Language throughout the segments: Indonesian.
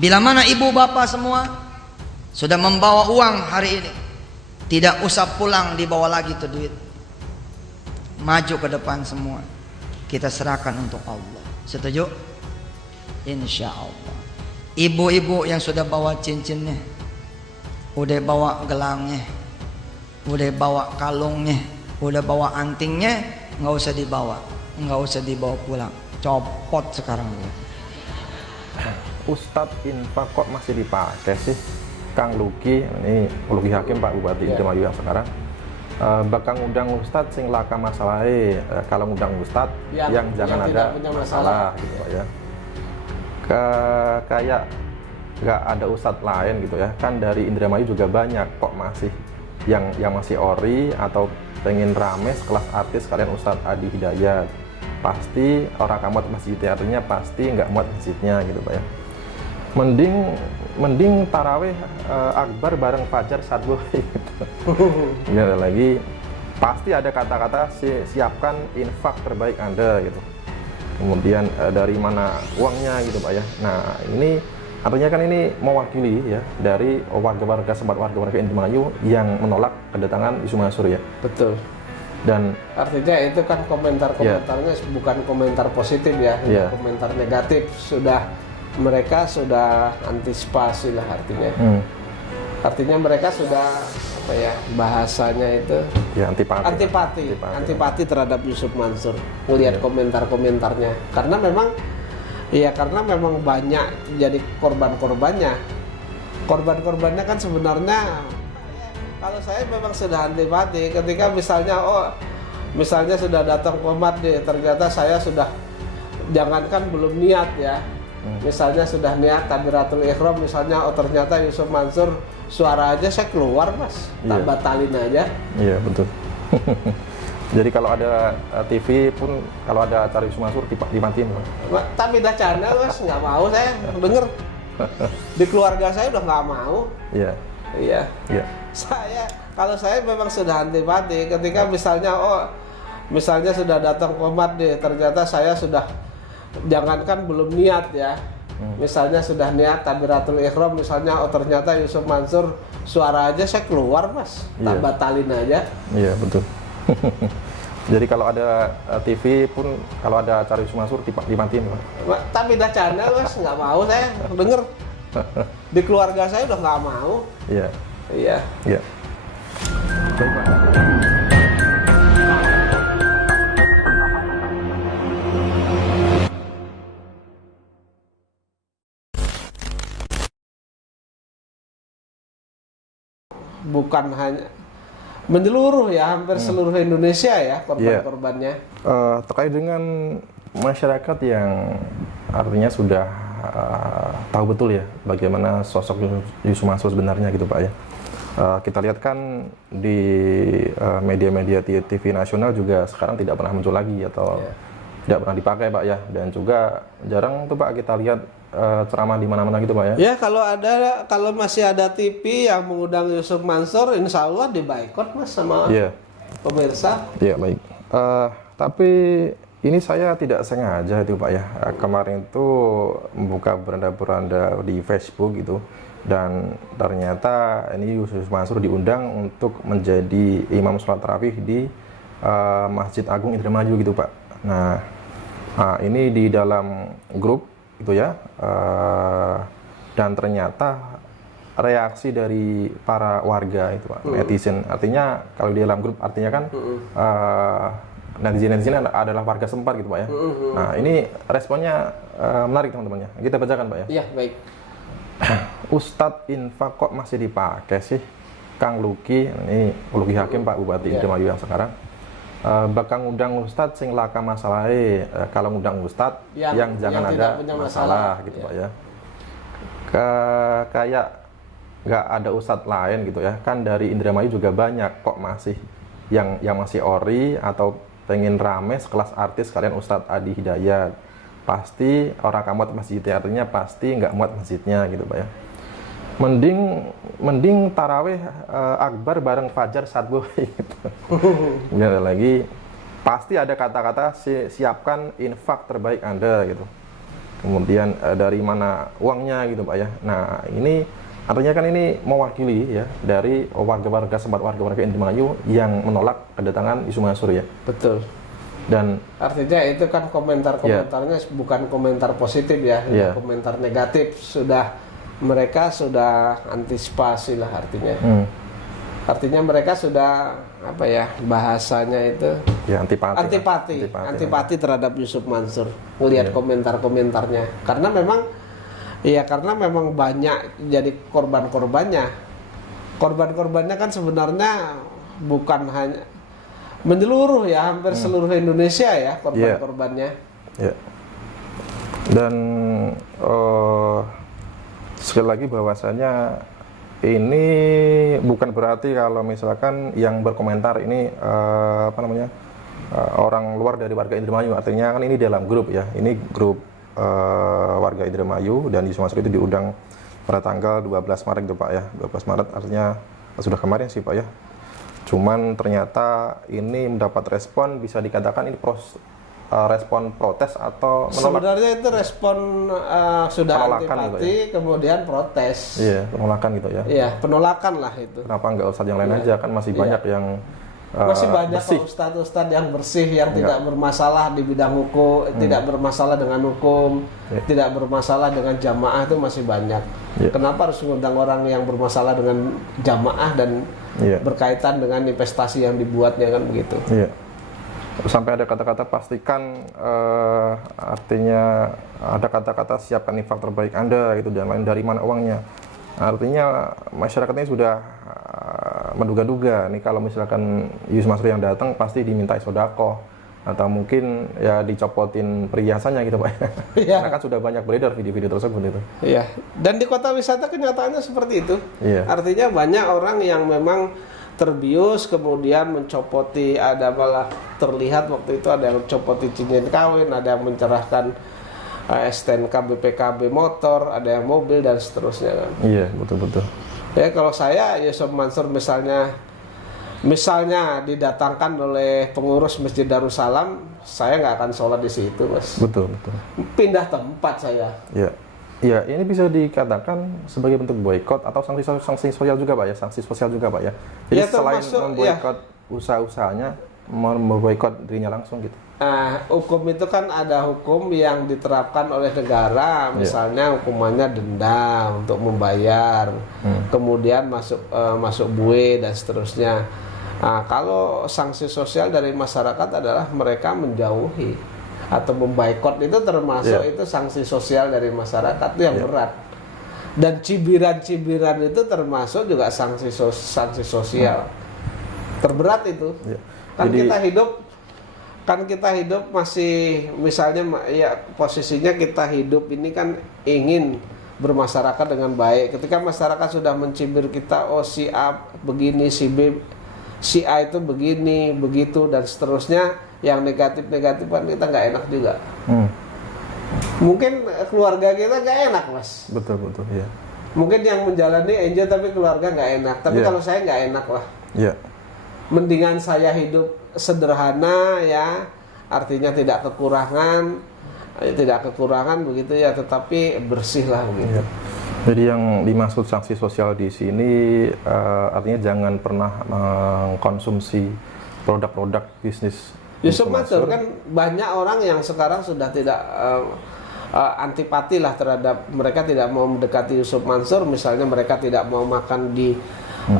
Bila mana ibu bapak semua sudah membawa uang hari ini, tidak usah pulang dibawa lagi tuh duit. Maju ke depan semua, kita serahkan untuk Allah. Setuju? Insya Allah. Ibu-ibu yang sudah bawa cincinnya, udah bawa gelangnya, udah bawa kalungnya, udah bawa antingnya, nggak usah dibawa, nggak usah dibawa pulang, copot sekarang. Ustadz infak kok masih dipakai sih? Kang Luki, ini Luki Hakim Pak Bupati Indramayu yang sekarang, bakal ngundang Ustadz sing laka masalahnya. Kalau ngundang Ustadz yang jangan ada masalah gitu Pak ya. Kayak nggak ada Ustadz lain gitu ya, kan dari Indramayu juga banyak kok masih yang masih ori atau pengen rame sekelas artis kalian Ustadz Adi Hidayat. Pasti orang muat masjidnya, artinya pasti nggak muat masjidnya gitu Pak ya. Mending taraweh akbar bareng fajar subuh gitu. Ada lagi pasti ada kata-kata siapkan infak terbaik Anda gitu. Kemudian dari mana uangnya gitu Pak ya. Nah ini artinya kan ini mewakili ya dari warga-warga Indramayu yang menolak kedatangan Yusuf Mansur ya. Betul. Dan artinya itu kan komentar-komentarnya bukan komentar positif ya, komentar negatif. Mereka sudah antisipasi lah artinya. Artinya mereka sudah apa ya bahasanya itu ya antipati terhadap Yusuf Mansur. Melihat komentar-komentarnya karena memang banyak jadi korban-korbannya. Korban-korbannya kan sebenarnya kalau saya memang sudah antipati ketika misalnya sudah datang komat ternyata saya sudah jangankan belum niat ya. Misalnya sudah niat takbiratul ihram misalnya ternyata Yusuf Mansur suara aja saya keluar Mas, tak batalin aja. Iya betul. Jadi kalau ada TV pun kalau ada acara Yusuf Mansur dimatiin Mas. Tapi dah channel Mas, nggak mau saya denger. Di keluarga saya udah nggak mau. Iya. Kalau saya memang sudah antipati ketika misalnya sudah datang komat ternyata saya sudah jangankan belum niat ya. Misalnya sudah niat takbiratul ihram misalnya ternyata Yusuf Mansur suara aja saya keluar Mas, tak batalin aja. Iya betul. Jadi kalau ada TV pun kalau ada acara Yusuf Mansur dimatiin Mas. Tapi dah channel Mas, nggak mau saya denger. Di keluarga saya udah nggak mau. Iya. Baik Pak. Bukan hanya menyeluruh ya, hampir seluruh Indonesia ya korban-korbannya. Terkait dengan masyarakat yang artinya sudah tahu betul ya bagaimana sosok Yusuf Mansur sebenarnya gitu Pak ya. Kita lihat kan di media-media TV nasional juga sekarang tidak pernah muncul lagi atau tidak pernah dipakai Pak ya, dan juga jarang tuh Pak kita lihat ceramah di mana-mana gitu Pak ya. Ya kalau masih ada TV yang mengundang Yusuf Mansur, insya Allah dibaikot Mas sama pemirsa. Iya baik. Tapi ini saya tidak sengaja itu Pak ya. Kemarin itu membuka beranda-beranda di Facebook gitu, dan ternyata ini Yusuf Mansur diundang untuk menjadi imam sholat tarawih di Masjid Agung Indramayu gitu Pak. Nah ini di dalam grup itu ya, dan ternyata reaksi dari para warga itu Pak, netizen. Artinya kalau di dalam grup artinya kan netizen adalah warga sempat gitu Pak ya. Nah ini responnya menarik teman-temannya. Kita bacakan Pak ya. Iya baik. Ustadz infak kok masih dipakai sih? Kang Luki, ini Luki Hakim Pak Bupati Indramayu yang sekarang, bakal ngundang Ustadz sing laka masalahnya. Kalau ngundang Ustadz yang jangan ada masalah gitu Pak ya. Kayak nggak ada Ustadz lain gitu ya, kan dari Indramayu juga banyak kok masih yang masih ori atau pengen rame sekelas artis kalian Ustadz Adi Hidayat. Pasti orang muat masjidnya, artinya pasti nggak muat masjidnya gitu Pak ya. Mending taraweh akbar bareng fajar subuh gitu. Ada lagi pasti ada kata-kata siapkan infak terbaik Anda gitu. kemudian dari mana uangnya gitu Pak ya. Nah ini artinya kan ini mewakili ya dari warga-warga Indramayu yang menolak kedatangan Yusuf Mansur ya. Betul. Dan artinya itu kan komentar-komentarnya bukan komentar positif ya, komentar negatif. Mereka sudah antisipasi lah artinya. Artinya mereka sudah apa ya bahasanya itu ya antipati terhadap Yusuf Mansur melihat komentar-komentarnya karena memang banyak jadi korbannya kan sebenarnya bukan hanya menyeluruh ya hampir seluruh Indonesia ya korbannya dan sekali lagi bahwasanya ini bukan berarti kalau misalkan yang berkomentar ini orang luar dari warga Indramayu. Artinya kan ini dalam grup ya. Ini grup warga Indramayu dan Yusuf Mansur itu diundang pada tanggal 12 Maret itu Pak ya. 12 Maret artinya sudah kemarin sih Pak ya. Cuman ternyata ini mendapat respon, bisa dikatakan ini respon protes atau menolak? Sebenarnya itu respon sudah penolakan antipati gitu ya? kemudian protes. Iya, penolakan gitu ya. Iya, penolakan lah itu. Kenapa nggak ustadz yang lain aja, kan masih banyak yang masih banyak bersih. ustadz yang bersih yang tidak bermasalah di bidang hukum, tidak bermasalah dengan hukum, tidak bermasalah dengan jamaah, itu masih banyak. Kenapa harus mengundang orang yang bermasalah dengan jamaah dan berkaitan dengan investasi yang dibuatnya kan begitu. Sampai ada kata-kata pastikan, artinya ada kata-kata siapkan infak terbaik Anda gitu dan lain, dari mana uangnya. Artinya masyarakat ini sudah menduga-duga nih kalau misalkan Yusuf Mansur yang datang pasti dimintai sodako atau mungkin ya dicopotin perhiasannya gitu Pak. Karena kan sudah banyak beredar video-video tersebut itu. Iya. Dan di kota wisata kenyataannya seperti itu. Iya. Artinya banyak orang yang memang terbius kemudian mencopoti, ada malah terlihat waktu itu ada yang mencopoti cincin kawin, ada yang mencerahkan STNK BPKB motor, ada yang mobil dan seterusnya kan. Iya, betul-betul. Ya kalau saya Yusuf Mansur misalnya didatangkan oleh pengurus Masjid Darussalam, saya nggak akan sholat di situ Mas. Betul. Pindah tempat saya. Ya, ini bisa dikatakan sebagai bentuk boikot atau sanksi sosial juga Pak ya, sanksi sosial juga Pak ya. Jadi ya, selain memboikot usaha-usahanya, memboikot dirinya langsung gitu. Hukum itu kan ada hukum yang diterapkan oleh negara, misalnya hukumannya denda untuk membayar, kemudian masuk bue dan seterusnya. Kalau sanksi sosial dari masyarakat adalah mereka menjauhi atau memboikot, itu termasuk itu sanksi sosial dari masyarakat itu yang berat. Dan cibiran-cibiran itu termasuk juga sanksi sosial terberat itu. Kan kita hidup masih misalnya ya posisinya kita hidup ini kan ingin bermasyarakat dengan baik. Ketika masyarakat sudah mencibir kita, oh si A begini, si B, si A itu begini, begitu dan seterusnya, yang negatif-negatif kan kita nggak enak juga. Mungkin keluarga kita nggak enak Mas. Betul ya. Mungkin yang menjalani enjoy tapi keluarga nggak enak. Tapi kalau saya nggak enak lah. Mendingan saya hidup sederhana ya, artinya tidak kekurangan begitu ya, tetapi bersih lah begitu. Jadi yang dimaksud sanksi sosial di sini artinya jangan pernah mengkonsumsi produk-produk bisnis Yusuf Mansur. Kan banyak orang yang sekarang sudah tidak antipati lah terhadap, mereka tidak mau mendekati Yusuf Mansur, misalnya mereka tidak mau makan di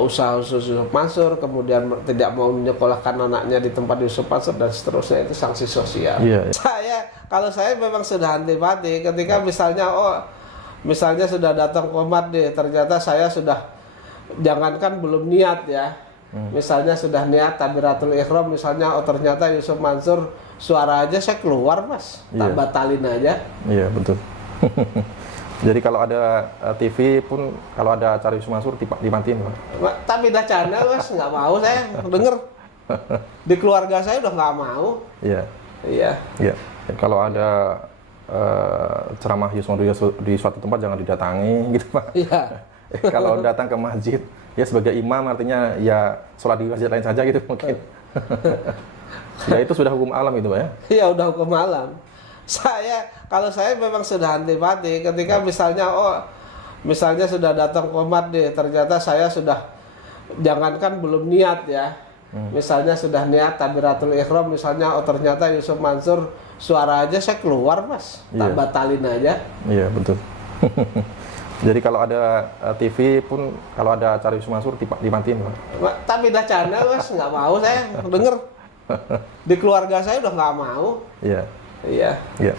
usaha khusus Yusuf Mansur, kemudian tidak mau menyekolahkan anaknya di tempat Yusuf Mansur dan seterusnya, itu sanksi sosial. Kalau saya memang sudah antipati ketika misalnya sudah datang komat deh, ternyata saya sudah, jangankan belum niat ya, misalnya sudah niat takbiratul ihram, misalnya ternyata Yusuf Mansur suara aja saya keluar Mas, tak batalin aja. Iya betul. Jadi kalau ada TV pun kalau ada acara Yusuf Mansur dimatiin Pak. Tapi dah channel Mas, nggak mau saya denger. Di keluarga saya udah nggak mau. Iya. Kalau ada ceramah Yusuf Mansur di suatu tempat jangan didatangi gitu Pak. Kalau datang ke masjid ya sebagai imam, artinya ya sholat di masjid lain saja gitu mungkin. Ya itu sudah hukum alam itu Pak ya? Iya udah hukum alam. Kalau saya memang sudah antipati ketika misalnya sudah datang komat nih, ternyata saya sudah, jangankan belum niat ya, misalnya sudah niat takbiratul ihram misalnya, ternyata Yusuf Mansur suara aja saya keluar mas, tak batalin aja. Iya betul. Jadi kalau ada TV pun, kalau ada acara Yusuf Mansur dimatiin Pak. Tapi dah channel mas, nggak mau saya denger. Di keluarga saya udah nggak mau. Iya. Iya. Iya.